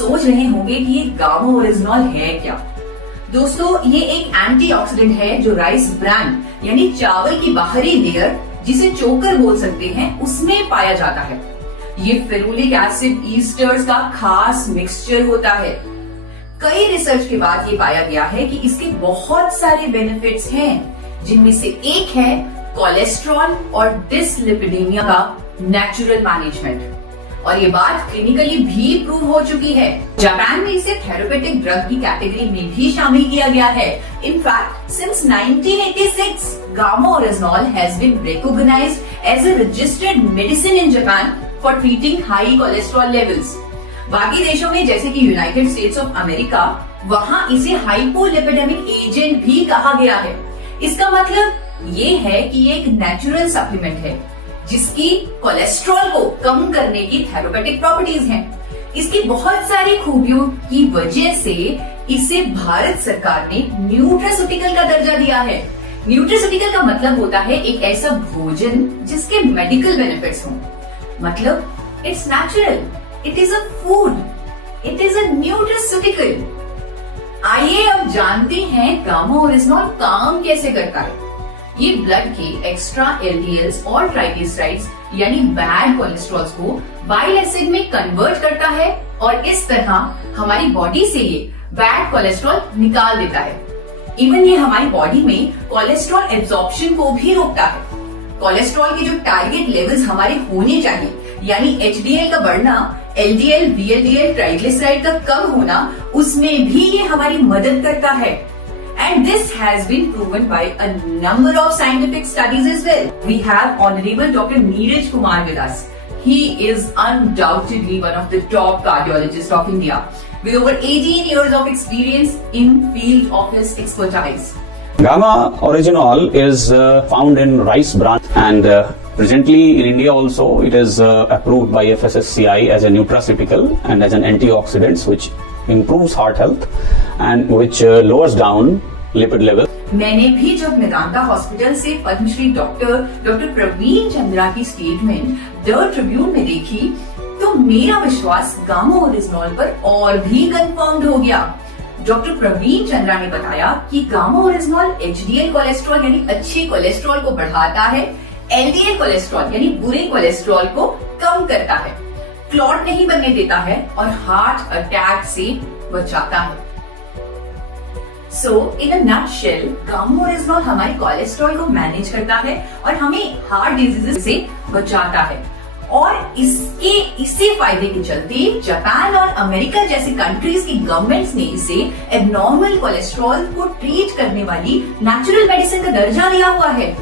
सोच रहे होंगे कि ये गामा ओरिजिनॉल है क्या। दोस्तों, ये एक एंटीऑक्सीडेंट है जो राइस ब्रान यानी चावल की बाहरी लेयर, जिसे चोकर बोल सकते हैं, उसमें पाया जाता है। ये फेरुलिक एसिड ईस्टर्स का खास मिक्सचर होता है। कई रिसर्च के बाद ये पाया गया है कि इसके बहुत सारे बेनिफिट्स हैं, जिनमें से एक है कोलेस्ट्रॉल और डिसलिपिडेमिया का नेचुरल मैनेजमेंट, और ये बात क्लिनिकली भी प्रूव हो चुकी है। जापान में इसे थेरेपेटिक ड्रग की कैटेगरी में भी शामिल किया गया है। In fact since 1986 gamma oryzanol has been recognised as a registered medicine in Japan for treating high cholesterol levels. बाकी देशों में जैसे कि यूनाइटेड स्टेट्स ऑफ अमेरिका, वहाँ इसे हाइपोलिपिडेमिक एजेंट भी कहा गया है। इसका मतलब ये है कि ये एक नेचुरल सप्लीमेंट है जिसकी कोलेस्ट्रॉल को कम करने की थेरेपेटिक प्रॉपर्टीज हैं। इसकी बहुत सारी खूबियों की वजह से इसे भारत सरकार ने न्यूट्रास्यूटिकल का दर्जा दिया है। न्यूट्रास्यूटिकल का मतलब होता है एक ऐसा भोजन जिसके मेडिकल बेनिफिट्स हों। मतलब it's natural, it is a food, it is a nutraceutical. आइए अब जानते हैं गामा ओरिजिनॉल काम कैसे करता है। ये ब्लड के एक्स्ट्रा एलडीएल्स और ट्राइग्लिसराइड्स यानी बैड कोलेस्ट्रॉल्स को बाइल एसिड में कन्वर्ट करता है और इस तरह हमारी बॉडी से ये बैड कोलेस्ट्रॉल निकाल देता है। इवन ये हमारी बॉडी में कोलेस्ट्रॉल एब्जॉर्प्शन को भी रोकता है। कोलेस्ट्रॉल के जो टारगेट लेवल्स हमारे होने चाहिए, यानी एचडीएल का बढ़ना, एलडीएल, वीएलडीएल, ट्राइग्लिसराइड का कम होना, उसमें भी ये हमारी मदद करता है। And this has been proven by a number of scientific studies as well. We have Honorable Dr. Neeraj Kumar with us. He is undoubtedly one of the top cardiologists of India, with over 18 years of experience in field of his expertise. Gamma oryginol is found in rice bran, and presently in India also it is approved by FSSCI as a nutraceutical and as an antioxidant, which improves heart health and which lowers down lipid level. मैंने भी जब Medanta hospital से Padmashri doctor Praveen Chandra की statement the Tribune में देखी, तो मेरा विश्वास गामा ओरिजिनॉल पर और भी कंफर्म्ड हो गया। डॉक्टर प्रवीण चंद्रा ने बताया कि गामा ओरिजिनॉल एचडीएल कोलेस्ट्रॉल यानी अच्छे कोलेस्ट्रॉल को बढ़ाता है, एलडीएल कोलेस्ट्रॉल यानी बुरे कोलेस्ट्रॉल को कम करता है, क्लॉट नहीं बनने देता है और हार्ट अटैक से बचाता है। सो इन अ नटशेल, गामा ओरिजिनॉल हमारे कोलेस्ट्रॉल को मैनेज करता है और हमें हार्ट डिजीजेस से बचाता है। और इससे फायदे के चलते जापान और अमेरिका जैसी कंट्रीज की गवर्नमेंट्स ने इसे एबनॉर्मल कोलेस्ट्रॉल को ट्रीट करने वाली नेचुरल मेडिसिन का दर्जा दिया हुआ है।